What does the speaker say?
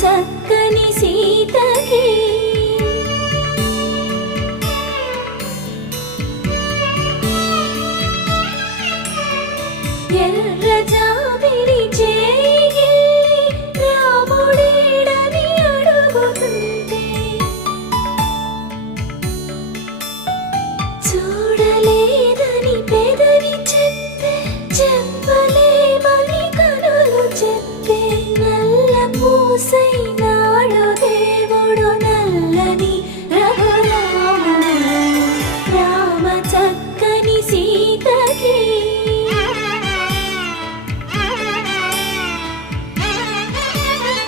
చక్కని సీతకి. ఎర్ర జాబిరి ஓசை